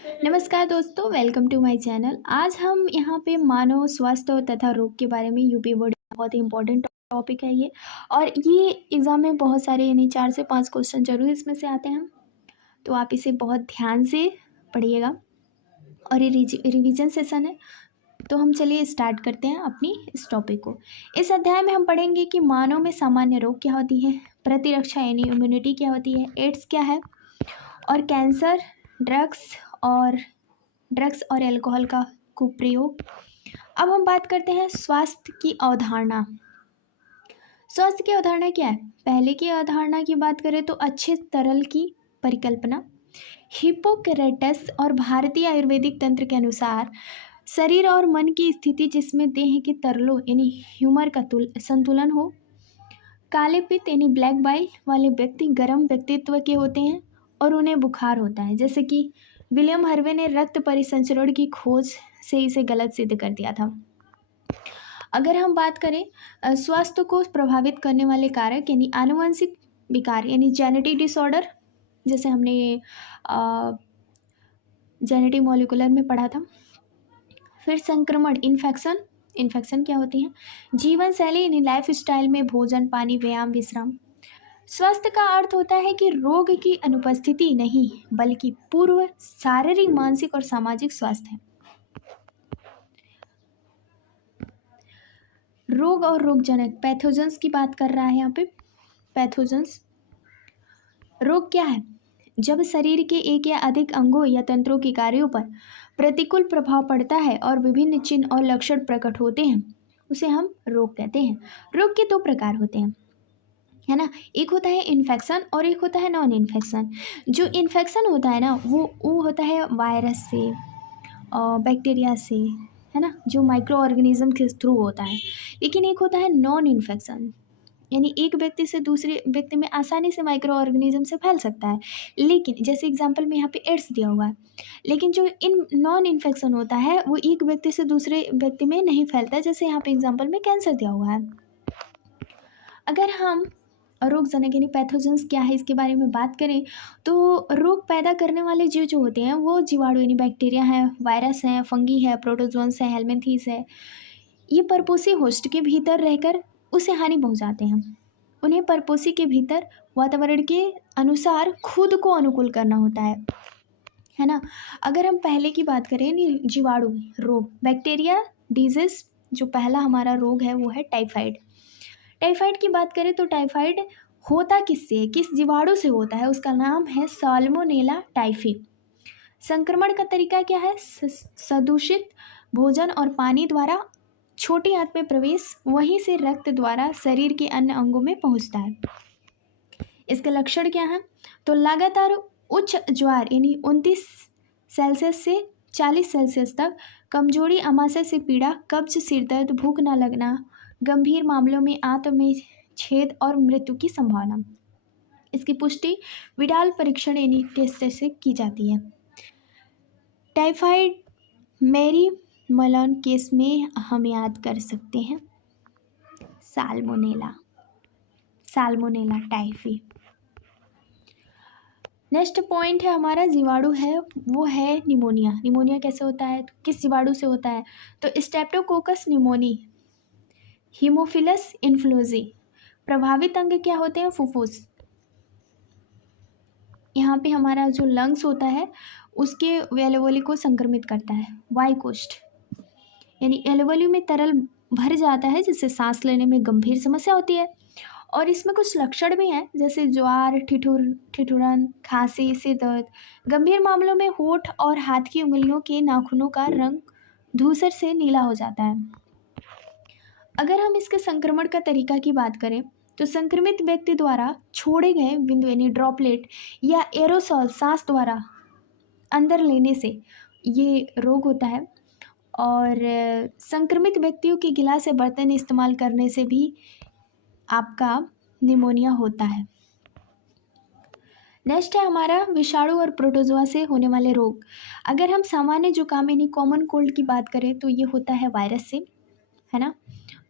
नमस्कार दोस्तों, welcome to my channel. आज हम यहाँ पे मानव स्वास्थ्य तथा रोग के बारे में यूपी बोर्ड बहुत ही इंपॉर्टेंट टॉपिक है ये। और ये एग्ज़ाम में बहुत सारे यानी 4 से 5 क्वेश्चन जरूर इसमें से आते हैं, तो आप इसे बहुत ध्यान से पढ़िएगा। और ये रिवीजन सेशन है, तो हम चलिए स्टार्ट करते हैं अपनी इस टॉपिक को। इस अध्याय में हम पढ़ेंगे कि मानव में सामान्य रोग क्या होती है, प्रतिरक्षा यानी इम्यूनिटी क्या होती है, एड्स क्या है, और कैंसर, ड्रग्स और एल्कोहल का कुप्रयोग। अब हम बात करते हैं स्वास्थ्य की अवधारणा। स्वास्थ्य की अवधारणा क्या है? पहले की अवधारणा की बात करें तो अच्छे तरल की परिकल्पना। हिप्पोक्रेटस और भारतीय आयुर्वेदिक तंत्र के अनुसार शरीर और मन की स्थिति जिसमें देह के तरलों यानी ह्यूमर का संतुलन हो। काले पित्त यानी ब्लैक बाइल वाले व्यक्ति गर्म व्यक्तित्व के होते हैं और उन्हें बुखार होता है, जैसे कि विलियम हार्वे ने रक्त परिसंचरण की खोज से इसे गलत सिद्ध कर दिया था। अगर हम बात करें स्वास्थ्य को प्रभावित करने वाले कारक यानी आनुवंशिक विकार यानी जेनेटिक डिसऑर्डर, जैसे हमने जेनेटिक मॉलिक्यूलर में पढ़ा था। फिर संक्रमण इन्फेक्शन क्या होती है? जीवन शैली यानी लाइफ स्टाइल में भोजन, पानी, व्यायाम, विश्राम। स्वास्थ्य का अर्थ होता है कि रोग की अनुपस्थिति नहीं बल्कि पूर्व शारीरिक, मानसिक और सामाजिक स्वास्थ्य है। रोग और रोगजनक पैथोजेंस की बात कर रहा है यहाँ पे। पैथोजेंस रोग क्या है? जब शरीर के एक या अधिक अंगों या तंत्रों के कार्यों पर प्रतिकूल प्रभाव पड़ता है और विभिन्न चिन्ह और लक्षण प्रकट होते हैं, उसे हम रोग कहते हैं। रोग के 2 प्रकार होते हैं, है ना। एक होता है इन्फेक्शन और एक होता है नॉन इन्फेक्शन। जो इन्फेक्शन होता है ना वो होता है वायरस से और बैक्टीरिया से, है ना, जो माइक्रो ऑर्गेनिज्म के थ्रू होता है। लेकिन एक होता है नॉन इन्फेक्शन, यानी एक व्यक्ति से दूसरे व्यक्ति में आसानी से माइक्रो ऑर्गेनिज्म से फैल सकता है। लेकिन जैसे एग्जांपल में यहाँ पे एड्स दिया हुआ है, लेकिन जो इन नॉन इन्फेक्शन होता है वो एक व्यक्ति से दूसरे व्यक्ति में नहीं फैलता, जैसे यहाँ पे एग्जांपल में कैंसर दिया हुआ है। अगर हम रोगजनक यानी पैथोजेंस क्या है इसके बारे में बात करें तो रोग पैदा करने वाले जीव जो होते हैं वो जीवाणु यानी बैक्टीरिया है, वायरस है, फंगी है, प्रोटोजोन्स है, हेलमिंथेस है। ये परपोषी होस्ट के भीतर रहकर उसे हानि पहुंचाते हैं। उन्हें परपोषी के भीतर वातावरण के अनुसार खुद को अनुकूल करना होता है ना। अगर हम पहले की बात करें यानी जीवाणु रोग, बैक्टीरिया डिजीज, जो पहला हमारा रोग है वो है टाइफाइड। टाइफाइड की बात करें तो टाइफाइड होता किससे है, किस जीवाणु से होता है? उसका नाम है साल्मोनेला टाइफी। संक्रमण का तरीका क्या है? सदूषित भोजन और पानी द्वारा छोटी आंत में प्रवेश, वहीं से रक्त द्वारा शरीर के अन्य अंगों में पहुंचता है। इसके लक्षण क्या हैं? तो लगातार उच्च ज्वार यानी 29 सेल्सियस से 40 सेल्सियस तक, कमजोरी, आमाशय से पीड़ा, कब्ज, सिरदर्द, भूख न लगना, गंभीर मामलों में आंत में छेद और मृत्यु की संभावना। इसकी पुष्टि विडाल परीक्षण यानी टेस्ट से की जाती है। टाइफाइड मैरी मलन केस में हम याद कर सकते हैं साल्मोनेला टाइफी। नेक्स्ट पॉइंट है हमारा जीवाणु है वो है निमोनिया। निमोनिया कैसे होता है, किस जीवाणु से होता है? तो स्ट्रेप्टोकोकस निमोनी, हीमोफिलस इन्फ्लुएंजा। प्रभावित अंग क्या होते हैं? फुफ्फुस। यहाँ पे हमारा जो लंग्स होता है उसके एल्वेओली को संक्रमित करता है। वायुकोष्ठ यानी एल्वेओली में तरल भर जाता है जिससे सांस लेने में गंभीर समस्या होती है। और इसमें कुछ लक्षण भी हैं जैसे ज्वार, ठिठुरन, खांसी, सिर दर्द। गंभीर मामलों में होठ और हाथ की उंगलियों के नाखूनों का रंग धूसर से नीला हो जाता है। अगर हम इसके संक्रमण का तरीका की बात करें तो संक्रमित व्यक्ति द्वारा छोड़े गए बिंदु यानी ड्रॉपलेट या एरोसॉल सांस द्वारा अंदर लेने से ये रोग होता है। और संक्रमित व्यक्तियों के गिलास या बर्तन इस्तेमाल करने से भी आपका निमोनिया होता है। नेक्स्ट है हमारा विषाणु और प्रोटोजोआ से होने वाले रोग। अगर हम सामान्य जुकाम यानी कॉमन कोल्ड की बात करें तो ये होता है वायरस से, है ना।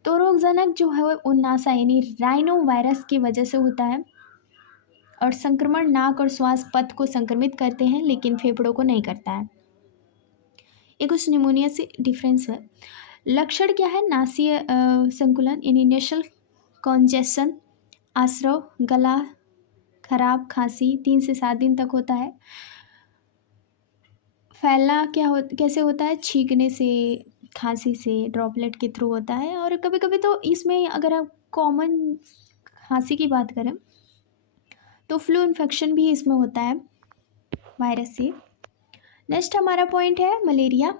तो रोगजनक जो है वो नासा यानी राइनो वायरस की वजह से होता है। और संक्रमण नाक और श्वास पथ को संक्रमित करते हैं लेकिन फेफड़ों को नहीं करता है। ये कुछ निमोनिया से डिफरेंस है। लक्षण क्या है? नासीय संकुलन यानी नेशल कॉन्जेशन, आश्रव, गला खराब, खांसी 3 से 7 दिन तक होता है। फैलना कैसे होता है? छींकने से, खांसी से, ड्रॉपलेट के थ्रू होता है। और कभी कभी तो इसमें अगर आप कॉमन खांसी की बात करें तो फ्लू इन्फेक्शन भी इसमें होता है वायरस से। नेक्स्ट हमारा पॉइंट है मलेरिया।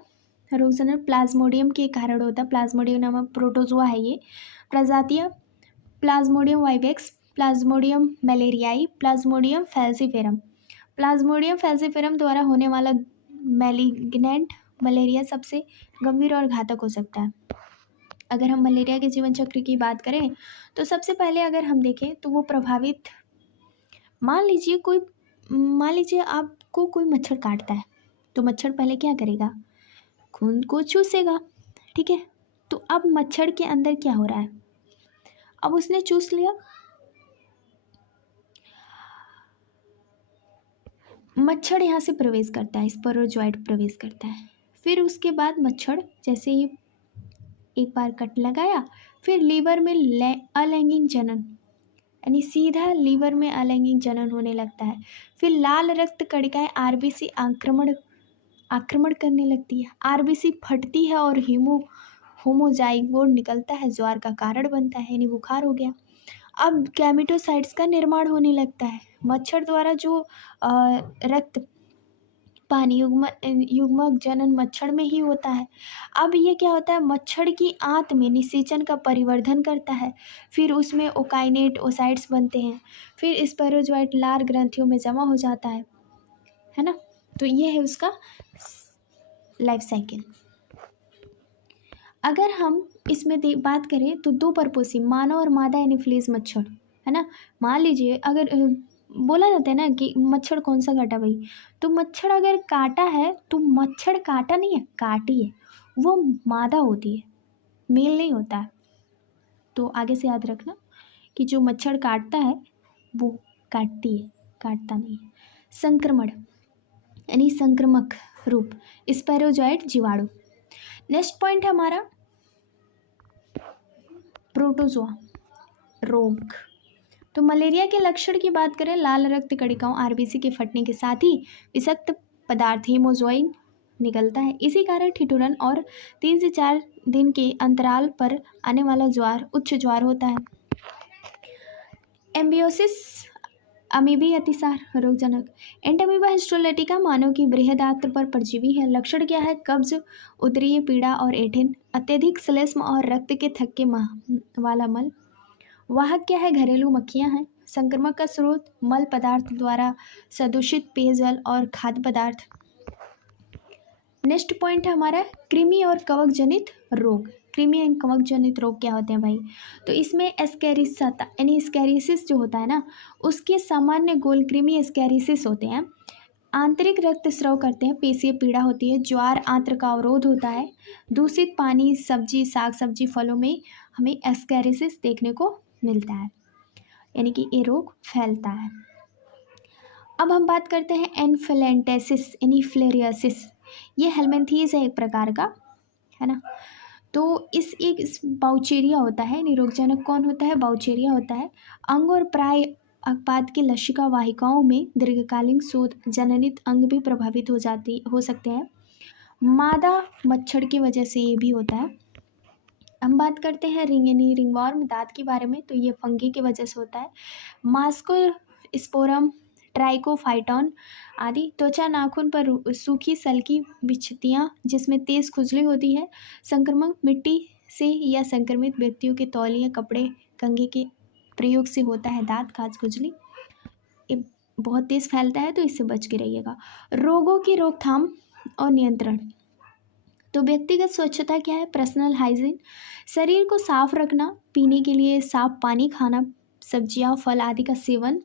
रोगजनक प्लाज्मोडियम के कारण होता है। प्लाज्मोडियम नामक प्रोटोजोआ है ये। प्रजातियाँ प्लाज्मोडियम वाइवेक्स, प्लाज्मोडियम मलेरियाई, प्लाज्मोडियम फैल्सीफेरम। प्लाज्मोडियम फैल्सीफेरम द्वारा होने वाला मैलिग्नेंट मलेरिया सबसे गंभीर और घातक हो सकता है। अगर हम मलेरिया के जीवन चक्र की बात करें तो सबसे पहले अगर हम देखें तो वो प्रभावित, मान लीजिए आपको कोई मच्छर काटता है तो मच्छर पहले क्या करेगा? खून को चूसेगा, ठीक है। तो अब मच्छर के अंदर क्या हो रहा है? अब उसने चूस लिया, मच्छर यहाँ से प्रवेश करता है, स्पोरोजोइट प्रवेश करता है। फिर उसके बाद मच्छर जैसे ही एक बार कट लगाया, फिर लीवर में अलैंगिक जनन यानी सीधा लीवर में अलैंगिक जनन होने लगता है। फिर लाल रक्त कणिकाएं आरबीसी आक्रमण करने लगती है। आरबीसी फटती है और होमोजाइगोट निकलता है, ज्वार का कारण बनता है, यानी बुखार हो गया। अब गैमेटोसाइट्स का निर्माण होने लगता है। मच्छर द्वारा जो रक्त पानी युग्मक जनन मच्छर में ही होता है। अब ये क्या होता है? मच्छर की आंत में निषेचन का परिवर्धन करता है। फिर उसमें ओकाइनेट ओसाइट्स बनते हैं। फिर स्पोरोजोइट लार ग्रंथियों में जमा हो जाता है ना। तो ये है उसका लाइफ साइकिल। अगर हम इसमें बात करें तो 2 परपोसी, मानव और मादा एनोफिलीज मच्छर, है ना। मान लीजिए अगर बोला जाता है ना कि मच्छर कौन सा काटा भाई, तो मच्छर अगर काटा है तो मच्छर काटा नहीं है, काटी है, वो मादा होती है, मेल नहीं होता है। तो आगे से याद रखना कि जो मच्छर काटता है वो काटती है, काटता नहीं है। संक्रमण यानी संक्रमक रूप, स्पोरोजोइट जीवाणु। नेक्स्ट पॉइंट है हमारा प्रोटोजोआ रोग। तो मलेरिया के लक्षण की बात करें, लाल रक्त कणिकाओं आरबीसी के फटने के साथ ही विषाक्त पदार्थ हीमोजोइन निकलता है। इसी कारण ठिठुरन और 3 से 4 दिन के अंतराल पर आने वाला ज्वार उच्च ज्वार होता है। एम्बियोसिस अमीबी अतिसार रोगजनक। एंटामीबा हिस्टोलेटिका मानव की बृहदात्र पर परजीवी है। लक्षण क्या है? कब्ज, उदरीय पीड़ा और ऐंठन, अत्यधिक श्लेष्म और रक्त के थक्के वाला मल। वाहक क्या है? घरेलू मक्खियां हैं। संक्रमण का स्रोत मल पदार्थ द्वारा सदूषित पेयजल और खाद्य पदार्थ। नेक्स्ट पॉइंट है हमारा कृमि और कवक जनित रोग। कृमि एवं कवक जनित रोग क्या होते हैं भाई? तो इसमें एस्कैरिस यानी एस्कैरिसिस जो होता है ना, उसके सामान्य गोल कृमि एस्कैरिसिस होते हैं। आंतरिक रक्त स्राव करते हैं, पेशीय पीड़ा होती है, ज्वार आंत्र का अवरोध होता है, दूषित पानी, सब्जी, साग सब्जी, फलों में हमें एस्कैरिसिस देखने को मिलता है, यानी कि ये रोग फैलता है। अब हम बात करते हैं एनफिलेंटेसिस यानी फ्लेरियासिस। ये हेलमिंथीज है एक प्रकार का, है ना। तो इस बाउचेरिया होता है, निरोगजनक कौन होता है? बाउचेरिया होता है। अंग और प्राय अकपात की लसिका वाहिकाओं में दीर्घकालीन शोध जननित अंग भी प्रभावित हो सकते हैं। मादा मच्छर की वजह से ये भी होता है। हम बात करते हैं रिंगवर्म दांत के बारे में, तो ये फंगी की वजह से होता है। मास्कुल स्पोरम, ट्राइकोफाइटॉन आदि। त्वचा नाखून पर सूखी सल्की बिछतियाँ जिसमें तेज खुजली होती है। संक्रमण मिट्टी से या संक्रमित व्यक्तियों के तौलिए, कपड़े, कंघी के प्रयोग से होता है। दांत खाज खुजली ये बहुत तेज फैलता है, तो इससे बच के रहिएगा। रोगों की रोकथाम और नियंत्रण। तो व्यक्तिगत स्वच्छता क्या है? पर्सनल हाइजीन, शरीर को साफ रखना, पीने के लिए साफ पानी, खाना, सब्जियां, फल आदि का सेवन।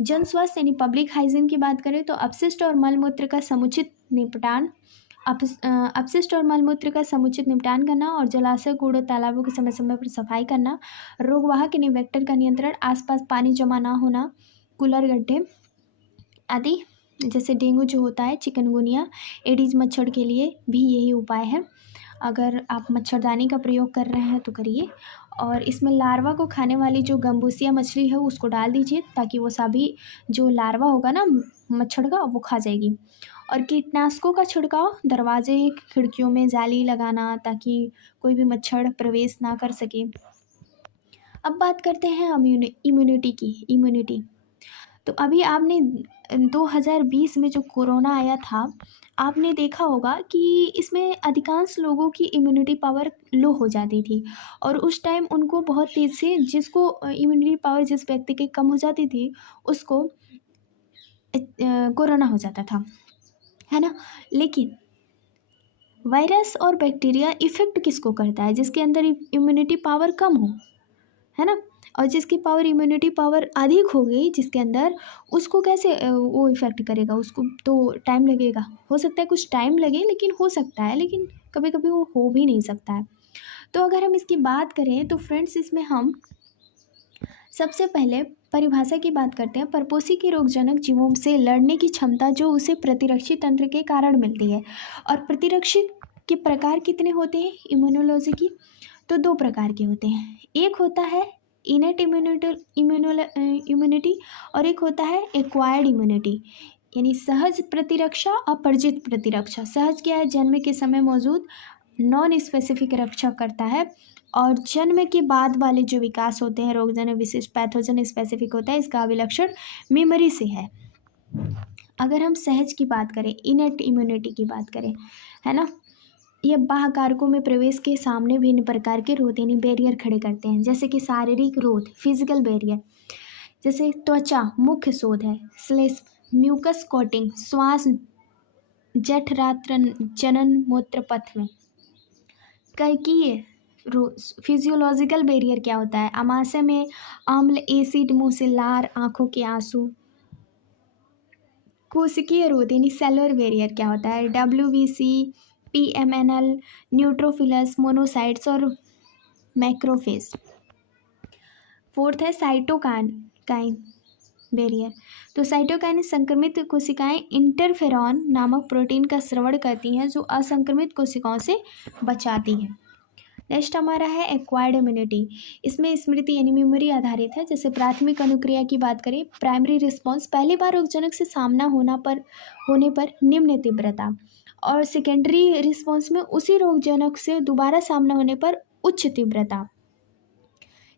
जन स्वास्थ्य यानी पब्लिक हाइजीन की बात करें तो अपशिष्ट और मलमूत्र का समुचित निपटान, अपशिष्ट और मलमूत्र का समुचित निपटान करना और जलाशय, कूड़ों, तालाबों की समय समय पर सफाई करना। रोगवाहक यानी वेक्टर का नियंत्रण, आसपास पानी जमा ना होना, कूलर, गड्ढे आदि जैसे डेंगू जो होता है, चिकनगुनिया, एडीज मच्छर के लिए भी यही उपाय है। अगर आप मच्छरदानी का प्रयोग कर रहे हैं तो करिए। और इसमें लार्वा को खाने वाली जो गम्बूसिया मछली है उसको डाल दीजिए, ताकि वो सभी जो लार्वा होगा ना मच्छर का वो खा जाएगी। और कीटनाशकों का छिड़काव दरवाजे खिड़कियों में जाली लगाना, ताकि कोई भी मच्छर प्रवेश ना कर सके। अब बात करते हैं इम्यूनिटी की। इम्यूनिटी तो अभी आपने 2020 में जो कोरोना आया था, आपने देखा होगा कि इसमें अधिकांश लोगों की इम्यूनिटी पावर लो हो जाती थी, और उस टाइम उनको बहुत तेज़ से, जिसको इम्यूनिटी पावर जिस व्यक्ति की कम हो जाती थी उसको कोरोना हो जाता था, है ना। लेकिन वायरस और बैक्टीरिया इफ़ेक्ट किसको करता है? जिसके अंदर इम्यूनिटी पावर कम हो, है ना। और जिसकी पावर इम्यूनिटी पावर अधिक हो गई जिसके अंदर, उसको कैसे वो इफ़ेक्ट करेगा? उसको तो टाइम लगेगा, हो सकता है कुछ टाइम लगे, लेकिन हो सकता है, लेकिन कभी कभी वो हो भी नहीं सकता है। तो अगर हम इसकी बात करें तो फ्रेंड्स, इसमें हम सबसे पहले परिभाषा की बात करते हैं। परपोषी के रोगजनक जीवों से लड़ने की क्षमता जो उसे प्रतिरक्षी तंत्र के कारण मिलती है। और प्रतिरक्षी के प्रकार कितने होते हैं इम्यूनोलॉजी की? तो 2 प्रकार के होते हैं। एक होता है इनेट इम्यूनिटी और एक होता है एक्वायर्ड इम्यूनिटी, यानी सहज प्रतिरक्षा और अर्जित प्रतिरक्षा। सहज क्या है? जन्म के समय मौजूद नॉन स्पेसिफिक रक्षा करता है, और जन्म के बाद वाले जो विकास होते हैं रोगजनक विशिष्ट पैथोजन स्पेसिफिक होता है। इसका अभिलक्षण मेमोरी से है। अगर हम सहज की बात करें, इनेट इम्यूनिटी की बात करें, है ना, ये बाह्य कारकों में प्रवेश के सामने भिन्न प्रकार के रोध यानी बैरियर खड़े करते हैं। जैसे कि शारीरिक रोध, फिजिकल बैरियर, जैसे त्वचा मुख्य शोध है, स्लेश म्यूकस कोटिंग, श्वास जठरांत्र जनन मूत्र पथ में। कैकीय फिजियोलॉजिकल बैरियर क्या होता है? आमाशय में अम्ल, एसिड, मुंह से लार, आंखों के आंसू। कोशिकीय रोध यानी सेलुलर बैरियर क्या होता है? WBC, PMNL, न्यूट्रोफिलस, मोनोसाइट्स और मैक्रोफेज। फोर्थ है साइटोकाइन बैरियर। तो साइटोकाइन संक्रमित कोशिकाएं इंटरफेरॉन नामक प्रोटीन का स्रवण करती हैं जो असंक्रमित कोशिकाओं से बचाती हैं। नेक्स्ट हमारा है एक्वायर्ड इम्यूनिटी। इसमें स्मृति यानी मेमोरी आधारित है। जैसे प्राथमिक अनुक्रिया की बात करें, प्राइमरी रिस्पॉन्स पहली बार रोगजनक से सामना होने पर निम्न तीव्रता, और सेकेंडरी रिस्पॉन्स में उसी रोगजनक से दोबारा सामना होने पर उच्च तीव्रता।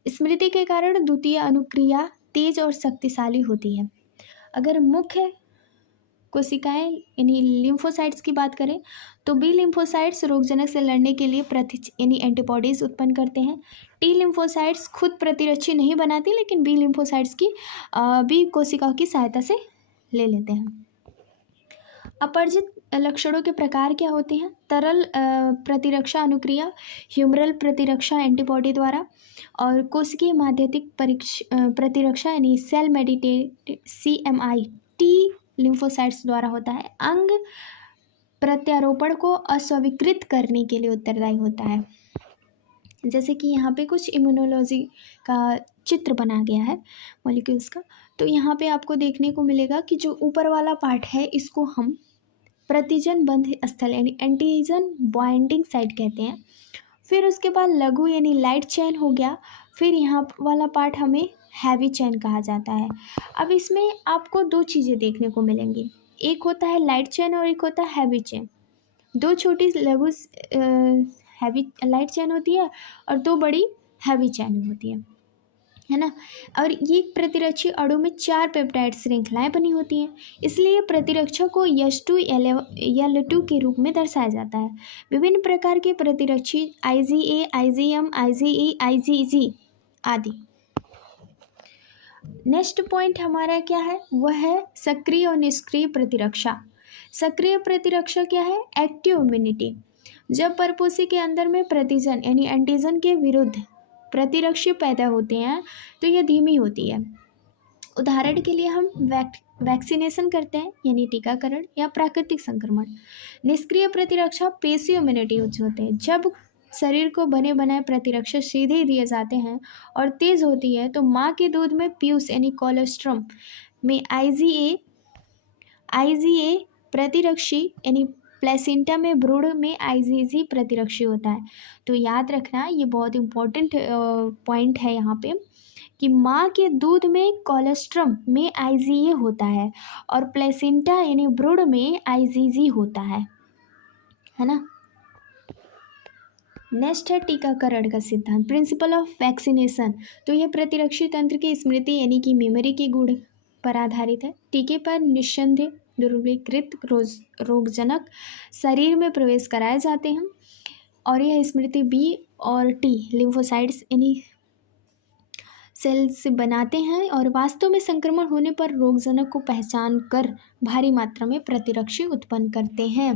स्मृति के कारण द्वितीय अनुक्रिया तेज और शक्तिशाली होती है। अगर मुख्य कोशिकाएं यानी लिम्फोसाइट्स की बात करें तो बी लिम्फोसाइट्स रोगजनक से लड़ने के लिए यानी एंटीबॉडीज उत्पन्न करते हैं। टी लिम्फोसाइट्स खुद प्रतिरक्षी नहीं बनाती, लेकिन बी लिम्फोसाइट्स की बी कोशिकाओं की सहायता से ले लेते हैं। अपरजित लक्षणों के प्रकार क्या होते हैं? तरल प्रतिरक्षा अनुक्रिया, ह्यूमरल प्रतिरक्षा एंटीबॉडी द्वारा, और कोशिकीय माध्यतिक प्रतिरक्षा यानी cell mediated CMI T lymphocytes द्वारा होता है। अंग प्रत्यारोपण को अस्वीकृत करने के लिए उत्तरदायी होता है। जैसे कि यहाँ पे कुछ इम्यूनोलॉजी का चित्र बना गया है मॉलिक्यूल्स का। तो यहाँ पे आपको देखने को मिलेगा कि जो ऊपर वाला पार्ट है इसको हम प्रतिजन बंध स्थल यानी एंटीजन बाइंडिंग साइट कहते हैं। फिर उसके बाद लघु यानी लाइट चेन हो गया। फिर यहाँ वाला पार्ट हमें हैवी चेन कहा जाता है। अब इसमें आपको 2 चीज़ें देखने को मिलेंगी, एक होता है लाइट चेन और एक होता है हैवी चेन। 2 छोटी लघु हैवी लाइट चेन होती है और 2 बड़ी हैवी चेन होती है ना। और ये प्रतिरक्षी अणु में 4 पेप्टाइड श्रृंखलाएं बनी होती हैं, इसलिए प्रतिरक्षा को H2 L2 के रूप में दर्शाया जाता है। विभिन्न प्रकार के प्रतिरक्षी IgA, IgM, IgE, IgG आदि। नेक्स्ट पॉइंट हमारा क्या है? वह है सक्रिय और निष्क्रिय प्रतिरक्षा। सक्रिय प्रतिरक्षा क्या है? Active immunity. जब परपोषी के अंदर में प्रतिजन यानी एंटीजन के विरुद्ध प्रतिरक्षी पैदा होते हैं तो यह धीमी होती है। उदाहरण के लिए हम वैक्सीनेशन करते हैं यानी टीकाकरण या प्राकृतिक संक्रमण। निष्क्रिय प्रतिरक्षा पेशी इम्यूनिटी होते हैं। जब शरीर को बने बनाए प्रतिरक्षा सीधे दिए जाते हैं और तेज होती है तो माँ के दूध में पीयूष यानी कोलेस्ट्रम में IgA, IgA प्रतिरक्षी यानी प्लेसेंटा में भ्रूण में IgG प्रतिरक्षी होता है। तो याद रखना, ये बहुत इम्पोर्टेंट पॉइंट है यहाँ पे कि माँ के दूध में कोलेस्ट्रम में IgA होता है और प्लेसेंटा यानी भ्रूण में IgG होता है ना। नेक्स्ट है टीकाकरण का सिद्धांत, प्रिंसिपल ऑफ वैक्सीनेशन। तो यह प्रतिरक्षी तंत्र की स्मृति यानी कि मेमोरी के गुण पर आधारित है। टीके पर निस्संदेह ध्रुवीकृत रोगजनक शरीर में प्रवेश कराए जाते हैं और यह स्मृति B और T लिम्फोसाइट्स यानी सेल से बनाते हैं और वास्तव में संक्रमण होने पर रोगजनक को पहचान कर भारी मात्रा में प्रतिरक्षी उत्पन्न करते हैं।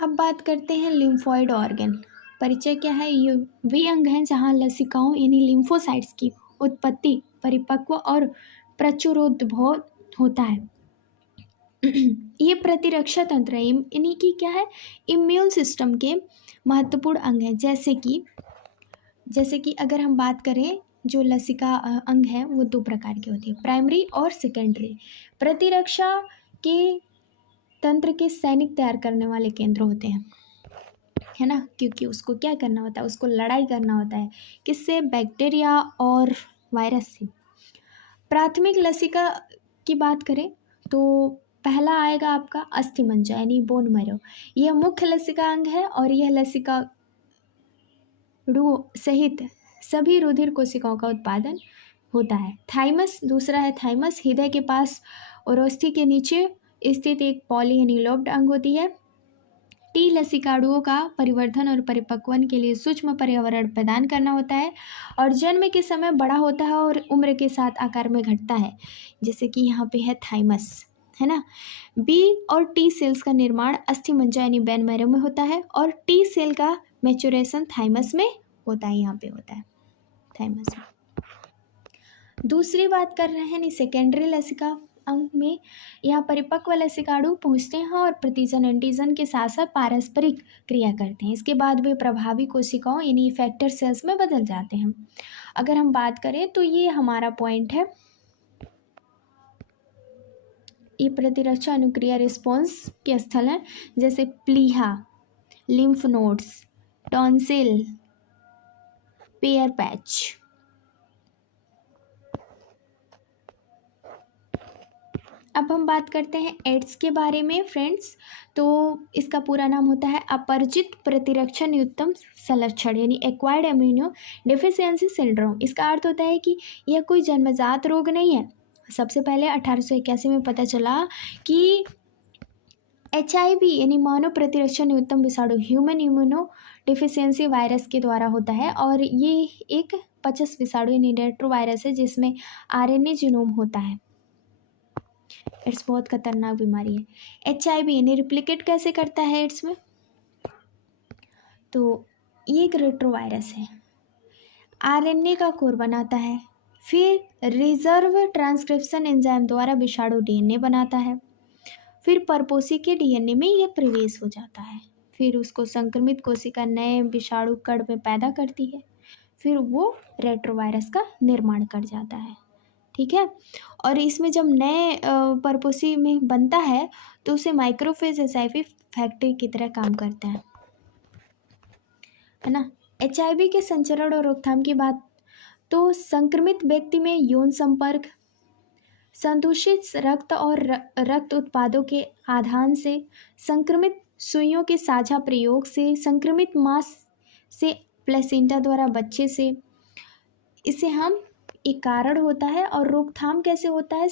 अब बात करते हैं लिम्फोइड ऑर्गन। परिचय क्या है? ये वे अंग हैं जहां लसिकाओं यानी लिम्फोसाइट्स की उत्पत्ति, परिपक्व और प्रचुरोद्भव होता है। ये प्रतिरक्षा तंत्र है, यानी कि क्या है, इम्यून सिस्टम के महत्वपूर्ण अंग हैं। जैसे कि अगर हम बात करें, जो लसिका अंग है वो दो प्रकार के होते हैं, प्राइमरी और सेकेंडरी। प्रतिरक्षा के तंत्र के सैनिक तैयार करने वाले केंद्र होते हैं, है ना, क्योंकि उसको क्या करना होता है, उसको लड़ाई करना होता है, किससे? बैक्टीरिया और वायरस से। प्राथमिक लसिका की बात करें तो पहला आएगा आपका अस्थिमज्जा यानी बोन मैरो। यह मुख्य लसिका अंग है और यह लसिका सहित सभी रुधिर कोशिकाओं का उत्पादन होता है। थाइमस दूसरा है, थाइमस हृदय के पास और अस्थि के नीचे स्थित एक पॉली यानी लोब्ड अंग होती है। टी लसिकाडुओं का परिवर्धन और परिपक्वन के लिए सूक्ष्म पर्यावरण प्रदान करना होता है और जन्म के समय बड़ा होता है और उम्र के साथ आकार में घटता है, जैसे कि यहाँ पे है थाइमस, है ना। बी और टी सेल्स का निर्माण अस्थिमज्जा यानी बेन मैरो में होता है और टी सेल का मैच्योरेशन थाइमस में होता है, यहाँ पे होता है थाइमस में। दूसरी बात कर रहे हैं सेकेंडरी लसिका अंग में। यहाँ परिपक्व लसिकाडु पहुँचते हैं और प्रतिजन एंटीजन के साथ साथ पारस्परिक क्रिया करते हैं। इसके बाद वे प्रभावी कोशिकाओं यानी इफेक्टर सेल्स में बदल जाते हैं। अगर हम बात करें तो ये हमारा पॉइंट है, ये प्रतिरक्षा अनुक्रिया रिस्पॉन्स के स्थल हैं, जैसे प्लीहा, lymph nodes, tonsil, pair patch. अब हम बात करते हैं एड्स के बारे में फ्रेंड्स। तो इसका पूरा नाम होता है अपरिचित प्रतिरक्षा न्यूनतम संलक्षण यानी एक्वायर्ड इम्यूनो डेफिशिएंसी सिंड्रोम। इसका अर्थ होता है कि यह कोई जन्मजात रोग नहीं है। सबसे पहले 1881 में पता चला कि HIV यानी मानव प्रतिरक्षा न्यूनतम विषाणु ह्यूमन इम्यूनो डिफिशियंसी वायरस के द्वारा होता है और ये एक 25 विषाणु यानी रेट्रोवायरस है जिसमें RNA जीनोम होता है। एड्स बहुत खतरनाक बीमारी है। HIV यानी रिप्लिकेट कैसे करता है एड्स में? तो ये एक रेट्रोवायरस है, RNA का कोर बनाता है, फिर रिजर्व ट्रांसक्रिप्शन एंजाइम द्वारा विषाणु DNA बनाता है, फिर परपोषी के DNA में यह प्रवेश हो जाता है, फिर उसको संक्रमित कोशिका नए विषाणु कण में पैदा करती है, फिर वो रेट्रोवायरस का निर्माण कर जाता है। ठीक है, और इसमें जब नए परपोषी में बनता है तो उसे माइक्रोफेज एसआईवी फैक्ट्री की तरह काम करता है ना। HIV के संचरण और रोकथाम की बात, तो संक्रमित व्यक्ति में यौन संपर्क, संदूषित रक्त और रक्त उत्पादों के आधान से, संक्रमित सुइयों के साझा प्रयोग से, संक्रमित मांस से, प्लेसेंटा द्वारा बच्चे से, इसे हम एक कारण होता है। और रोकथाम कैसे होता है?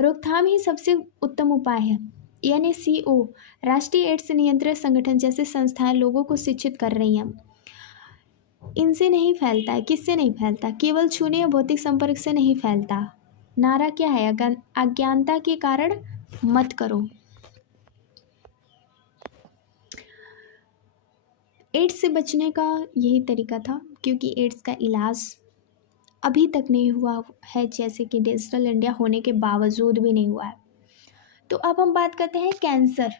रोकथाम ही सबसे उत्तम उपाय है। UNACO राष्ट्रीय एड्स नियंत्रण संगठन जैसे संस्थाएं लोगों को शिक्षित कर रही हैं। इनसे नहीं फैलता है, किससे नहीं फैलता? केवल छूने या भौतिक संपर्क से नहीं फैलता। नारा क्या है? अज्ञानता के कारण मत करो। एड्स से बचने का यही तरीका था, क्योंकि एड्स का इलाज अभी तक नहीं हुआ है, जैसे कि डिजिटल इंडिया होने के बावजूद भी नहीं हुआ है। तो अब हम बात करते हैं कैंसर।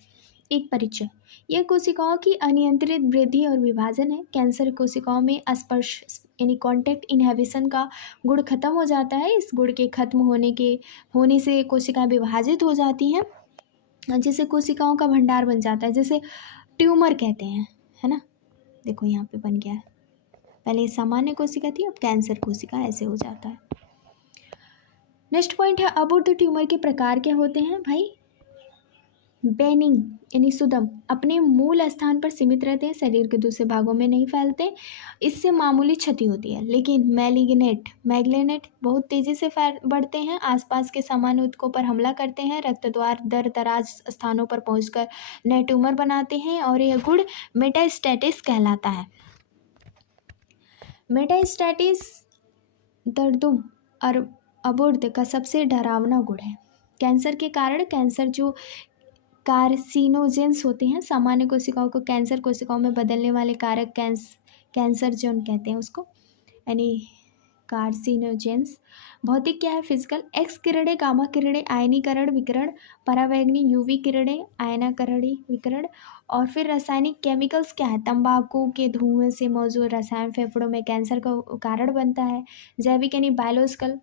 एक परिचय। यह कोशिकाओं की अनियंत्रित वृद्धि और विभाजन है। कैंसर कोशिकाओं में स्पर्श यानी कॉन्टैक्ट इनहिबिशन का गुण खत्म हो जाता है। इस गुण के खत्म होने से कोशिकाएं विभाजित हो जाती हैं, जिससे कोशिकाओं का भंडार बन जाता है, जिसे ट्यूमर कहते हैं, है ना। देखो यहाँ पे बन गया है, पहले सामान्य कोशिका थी, अब कैंसर कोशिका, ऐसे हो जाता है। नेक्स्ट पॉइंट है अबूर्त ट्यूमर के प्रकार क्या होते हैं भाई। बेनिंग यानी सुदम अपने मूल स्थान पर सीमित रहते हैं, शरीर के दूसरे भागों में नहीं फैलते, इससे मामूली क्षति होती है। लेकिन मैग्लेनेट बहुत तेजी से बढ़ते हैं, आसपास के सामान्य ऊतकों पर हमला करते हैं, रक्त द्वार दर दराज स्थानों पर पहुंचकर नए ट्यूमर बनाते हैं और यह गुण मेटास्टेटिस कहलाता है। मेटास्टेटिस दर्दुम और अबूर्त का सबसे डरावना गुण है। कैंसर के कारण कैंसर जो कार्सिनोजेंस होते हैं, सामान्य कोशिकाओं को कैंसर कोशिकाओं में बदलने वाले कारक कैंसर जोन कहते हैं उसको, यानी कार्सिनोजेंस। भौतिक क्या है, फिजिकल। एक्स किरणें, गामा किरणें, आयनीकरण विकिरण, परावैंगनी यूवी किरणें, आयनाकरणी विकिरण। और फिर रासायनिक केमिकल्स क्या है, तंबाकू के धुएं से मौजूद रसायन फेफड़ों में कैंसर का कारण बनता है। जैविक यानी बायोलॉजिकल,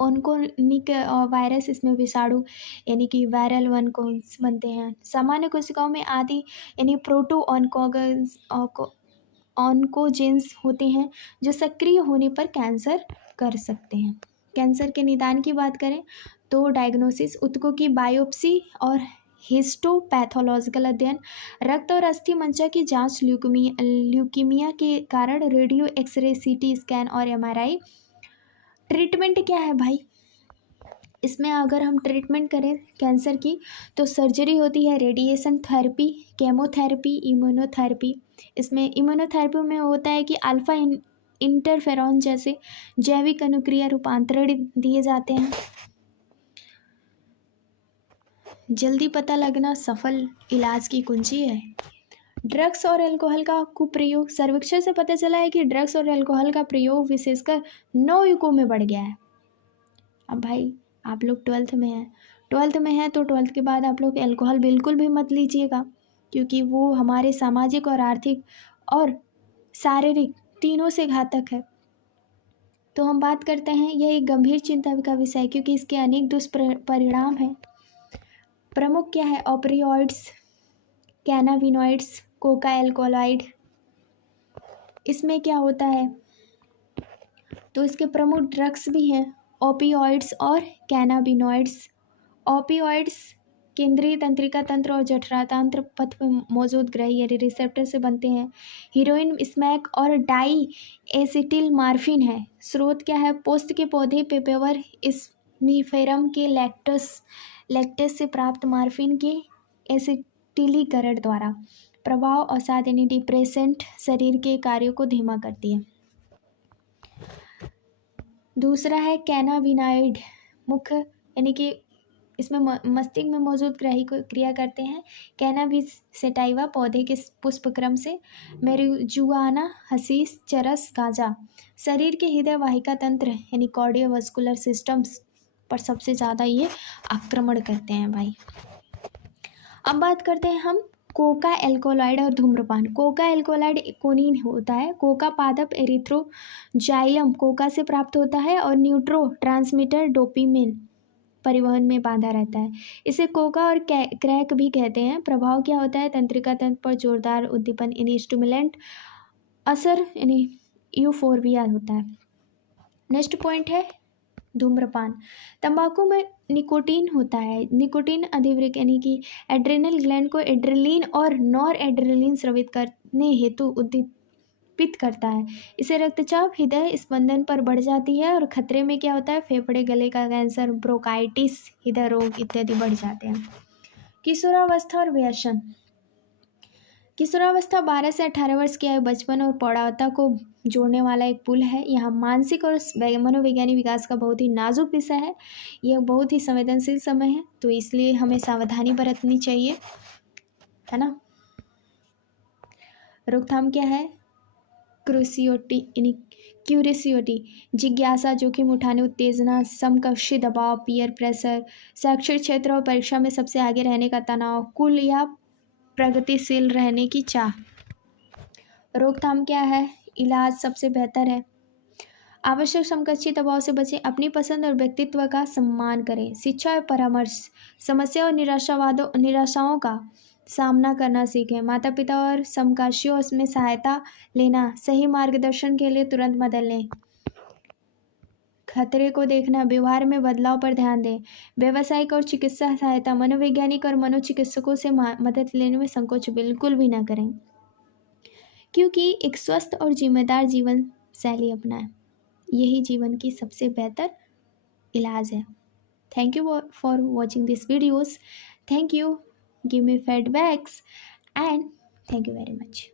ऑन्कोनिक वायरस, इसमें विषाणु यानी कि वायरल वनकोन्स बनते हैं। सामान्य कोशिकाओं में आदि यानी प्रोटो ऑन्कोजेंस होते हैं जो सक्रिय होने पर कैंसर कर सकते हैं। कैंसर के निदान की बात करें तो डायग्नोसिस, ऊतकों की बायोप्सी और हिस्टोपैथोलॉजिकल अध्ययन, रक्त और अस्थि मज्जा की जांच, ल्यूकीमिया के कारण रेडियो, एक्सरे, सीटी स्कैन और एमआरआई। ट्रीटमेंट क्या है भाई, इसमें अगर हम ट्रीटमेंट करें कैंसर की तो सर्जरी होती है, रेडिएशन थेरेपी, केमोथेरेपी, इम्यूनोथेरेपी। इसमें इम्यूनोथेरेपी में होता है कि अल्फा इंटरफेरॉन जैसे जैविक अनुक्रिया रूपांतरण दिए जाते हैं। जल्दी पता लगना सफल इलाज की कुंजी है। ड्रग्स और अल्कोहल का कुप्रयोग, सर्वेक्षण से पता चला है कि ड्रग्स और अल्कोहल का प्रयोग विशेषकर नवयुवकों में बढ़ गया है। अब भाई आप लोग ट्वेल्थ में हैं तो ट्वेल्थ के बाद आप लोग अल्कोहल बिल्कुल भी मत लीजिएगा, क्योंकि वो हमारे सामाजिक और आर्थिक और शारीरिक तीनों से घातक है। तो हम बात करते हैं, यह एक गंभीर चिंता का विषय है क्योंकि इसके अनेक दुष्परिणाम हैं। प्रमुख क्या है, ओपियोइड्स, कैनाबिनॉइड्स, कोका एल्कोलाइड। इसमें क्या होता है, तो इसके प्रमुख ड्रग्स भी हैं ओपियोइड्स और कैनाबिनॉइड्स। ओपियोइड्स केंद्रीय तंत्रिका तंत्र और जठरांत्र पथ में मौजूद ग्रही यानी रिसेप्टर से बनते हैं। हीरोइन, स्मैक और डाई एसिटिल मार्फिन है। स्रोत क्या है, पोस्त के पौधे पेपेवर स्मिफेरम के लैक्टस से प्राप्त मार्फिन के एसिटिलीकरण द्वारा। प्रभाव अवसाद यानी डिप्रेसेंट शरीर के कार्यों को धीमा करती है। दूसरा है कैनाबिनाइड, मुख्य यानी कि इसमें मस्तिष्क में मौजूद ग्रही को क्रिया करते हैं। कैनाबिस सेटाइवा पौधे के पुष्पक्रम से। मेरिजुआना, हशीश, चरस, गांजा शरीर के हृदय वाहिका तंत्र यानी कार्डियोवास्कुलर सिस्टम्स पर सबसे ज़्यादा ये आक्रमण करते हैं भाई। अब बात करते हैं हम कोका एल्कोलाइड और धूम्रपान। कोका एल्कोलाइड कोनीन होता है। कोका पादप एरिथ्रोजाइलम कोका से प्राप्त होता है और न्यूट्रो ट्रांसमीटर डोपामिन परिवहन में बाधा रहता है। इसे कोका और क्रैक भी कहते हैं। प्रभाव क्या होता है, तंत्रिका तंत्र पर जोरदार उद्दीपन यानी स्टिमुलेंट असर यानी यूफोर्बिया होता है। नेक्स्ट पॉइंट है धूम्रपान। तंबाकू में निकोटीन होता है। निकोटीन अधिवृक्क यानी कि एड्रेनल ग्लैंड को एड्रेलिन और नॉर एड्रेलिन स्रावित करने हेतु उद्दीपित करता है। इसे रक्तचाप, हृदय स्पंदन पर बढ़ जाती है और खतरे में क्या होता है, फेफड़े, गले का कैंसर, ब्रोंकाइटिस, हृदय रोग इत्यादि बढ़ जाते हैं। किशोरावस्था और व्यसन। किशोरावस्था 12 से 18 वर्ष की आयु बचपन और प्रौढ़ावस्था को जोड़ने वाला एक पुल है। यहाँ मानसिक और मनोवैज्ञानिक विकास का बहुत ही नाजुक विषय है। यह बहुत ही संवेदनशील समय है, तो इसलिए हमें सावधानी बरतनी चाहिए, है ना। रोकथाम क्या है, क्यूरियोसिटी, जिज्ञासा, जोखिम उठाने, उत्तेजना, समकक्षी दबाव, पीयर प्रेशर, शैक्षणिक क्षेत्र और परीक्षा में सबसे आगे रहने का तनाव, कुल या प्रगतिशील रहने की चाह। रोकथाम क्या है? इलाज सबसे बेहतर है। आवश्यक समकक्षी दबाव से बचें, अपनी पसंद और व्यक्तित्व का सम्मान करें। शिक्षा और परामर्श, समस्या और निराशाओं का सामना करना सीखें। माता पिता और समकाशियों में सहायता लेना, सही मार्गदर्शन के लिए तुरंत मदद लें। खतरे को देखना, व्यवहार में बदलाव पर ध्यान दें। व्यावसायिक और चिकित्सा सहायता, मनोवैज्ञानिक और मनोचिकित्सकों से मदद लेने में संकोच बिल्कुल भी ना करें, क्योंकि एक स्वस्थ और जिम्मेदार जीवन शैली अपनाएं, यही जीवन की सबसे बेहतर इलाज है। Thank you for watching this videos. Thank you, give me feedbacks and thank you very much.